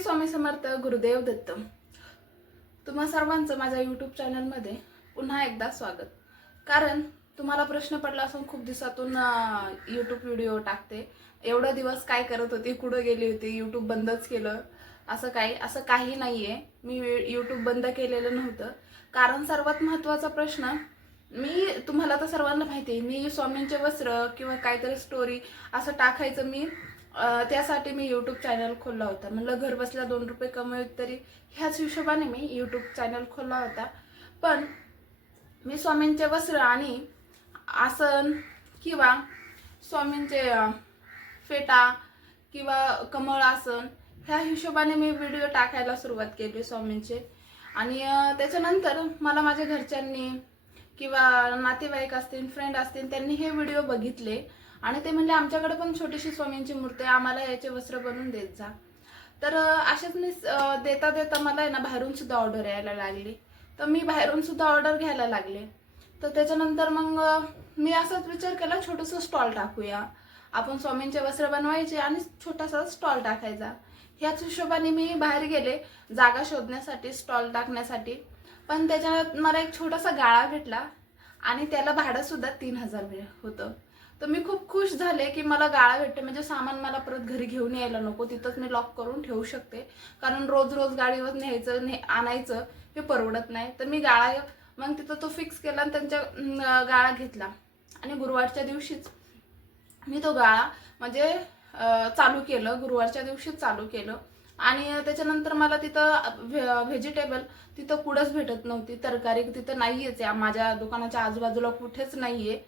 स्वामी समर्थ गुरुदेव दत्त. तुम्हा सर्वांचं माझ्या यूट्यूब चॅनलमध्ये पुन्हा एकदा स्वागत. कारण तुम्हाला प्रश्न पडला असून खूप दिवसातून यूट्यूब व्हिडिओ टाकते. एवढं दिवस काय करत होती कुठं गेली होती यूट्यूब बंदच केलं असं काही असं काही नाही आहे मी यूट्यूब बंद केलेलं नव्हतं. कारण सर्वात महत्त्वाचा प्रश्न मी तुम्हाला तर सर्वांना माहिती आहे मी स्वामींचे वस्त्र किंवा काहीतरी स्टोरी असं टाकायचं मी त्यासाठी मी यूट्यूब चॅनल खोलला होता. म्हणलं घर बसल्या दोन रुपये कमवत तरी ह्याच हिशोबाने मी यूट्यूब चॅनल खोलला होता. पण मी स्वामींचे वस्त्र आणि आसन किंवा स्वामींचे फेटा किंवा कमळ आसन ह्या हिशोबाने मी व्हिडिओ टाकायला सुरुवात केली स्वामींचे. आणि त्याच्यानंतर मला माझ्या घरच्यांनी किंवा नातेवाईक असतील फ्रेंड असतील त्यांनी हे व्हिडिओ बघितले. आणि ते म्हणले आमच्याकडे पण छोटीशी स्वामींची मूर्ती आहे आम्हाला याचे वस्त्र बनवून देत जा. तर असेच मी देता देता मला आहे ना बाहेरून सुद्धा ऑर्डर यायला लागली. तर मी बाहेरून सुद्धा ऑर्डर घ्यायला लागले. तर त्याच्यानंतर मग मी असाच विचार केला छोटंसं स्टॉल टाकूया. आपण स्वामींचे वस्त्र बनवायचे आणि छोटासा स्टॉल टाकायचा. ह्याच हिशोबाने मी बाहेर गेले जागा शोधण्यासाठी स्टॉल टाकण्यासाठी. पण त्याच्यात मला एक छोटासा गाळा भेटला आणि त्याला भाडंसुद्धा तीन हजार होतं. तर मी खूप खुश झाले की मला गाळा भेटते म्हणजे सामान मला परत घरी घेऊन यायला नको. तिथंच मी लॉक करून ठेवू शकते. कारण रोज रोज गाडीवर न्यायचं ने आणायचं हे परवडत नाही. तर मी गाळा मग तिथं तो फिक्स केला आणि त्यांच्या गाळा घेतला. आणि गुरुवारच्या दिवशीच मी तो गाळा म्हणजे चालू केलं. गुरुवारच्या दिवशीच चालू केलं. आणि त्याच्यानंतर मला तिथं व्हेजिटेबल तिथं कुठंच भेटत नव्हती. तरकारी तिथं नाही आहे. माझ्या दुकानाच्या आजूबाजूला कुठेच नाही आहे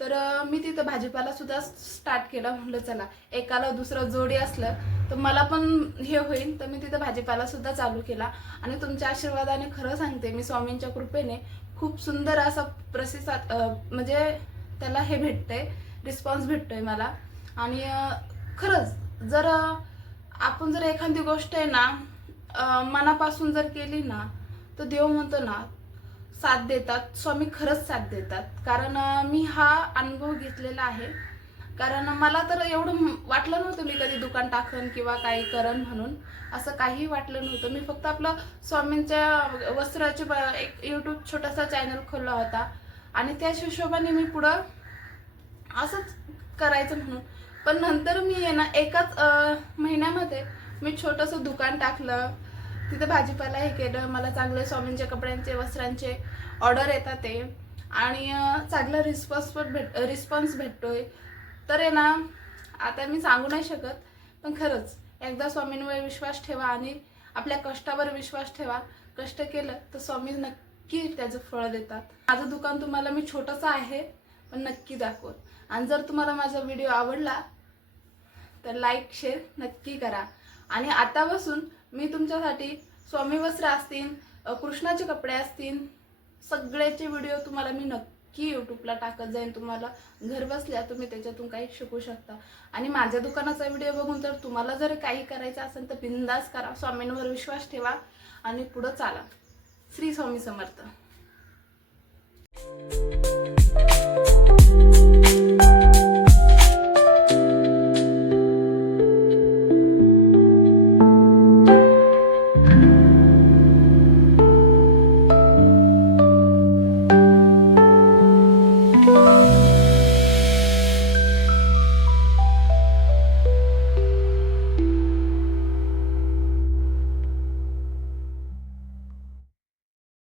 तर मी तिथं भाजीपाला सुद्धा स्टार्ट केला. म्हणलं चला एकाला दुसरं जोडी असलं तर मला पण हे होईल. तर मी तिथं भाजीपाला सुद्धा चालू केला. आणि तुमच्या आशीर्वादाने खरं सांगते मी स्वामींच्या कृपेने खूप सुंदर असा प्रतिसाद म्हणजे त्याला हे भेटतंय रिस्पॉन्स भेटतोय मला. आणि खरंच जर आपण जर एखादी गोष्ट आहे ना मनापासून जर केली ना तर देव म्हणतो ना साथ देतात स्वामी खरंच साथ देतात. कारण मी हा अनुभव घेतलेला आहे. कारण मला तर एवढं वाटलं नव्हतं मी कधी दुकान टाकन किंवा काही करन म्हणून. असं काही वाटलं नव्हतं. मी फक्त आपलं स्वामींच्या वस्त्राचे एक यूट्यूब छोटासा चॅनल खोलला होता. आणि त्या हिशोबाने मी पुढं असंच करायचं म्हणून. पण नंतर मी आहे ना एकाच महिन्यामध्ये मी छोटंसं दुकान टाकलं. तिथं भाजीपाला हे केलं मला चांगले स्वामींच्या कपड्यांचे वस्त्रांचे ऑर्डर येतात ते. आणि चांगला रिस्पॉन्स पण भेट रिस्पॉन्स भेटतोय. तर आहे ना आता मी सांगू नाही शकत पण खरंच एकदा स्वामींवर विश्वास ठेवा आणि आपल्या कष्टावर विश्वास ठेवा. कष्ट केलं तर स्वामी नक्की त्याचं फळ देतात. माझं दुकान तुम्हाला मी छोटंसं आहे पण नक्की दाखवत. आणि जर तुम्हाला माझा व्हिडिओ आवडला तर लाईक शेअर नक्की करा. आणि आतापासून मी तुमच्यासाठी स्वामी वस्त्र असतील कृष्णाचे कपडे असतील सगळ्याचे व्हिडिओ तुम्हाला मी नक्की यूट्यूबला टाकत जाईन. तुम्हाला घर बसल्या तुम्ही त्याच्यातून काही शिकू शकता. आणि माझ्या दुकानाचा व्हिडिओ बघून जर तुम्हाला जर काही करायचं असेल तर बिंदास करा. स्वामींवर विश्वास ठेवा आणि पुढं चाला. श्री स्वामी समर्थ.